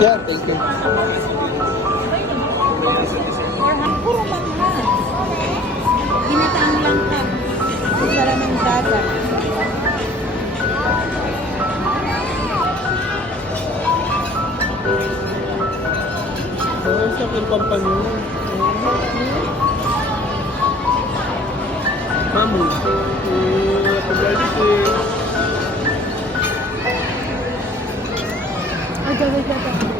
Yeah, thank you. Puro manghang. Ginataan lang ka. Sara ng dagat. Ang sakit ng pampano. Mami. Happy birthday. Ay, gawin ka ito.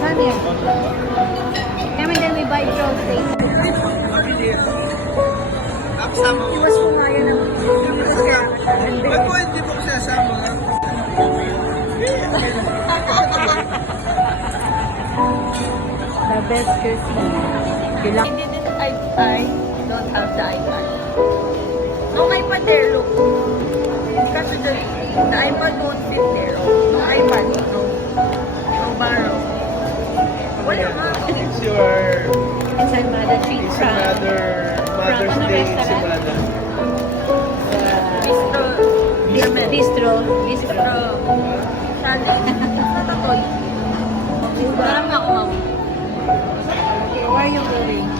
Saan yan? Kami din may buy groceries. Kasama mo. Iwas mo nga yan ang... Ba't mo hindi mo kasama? The best Christmas. I don't have the iPad. No iPad there, look. Kasi the iPad won't fit there. No iPad, no borrow. Wala nga. It's your... It's another treat It's from... Mother's From Day. ano Simada. Bistro. Challenge. Natatoy. Parang ako, ma'am. Where are you going?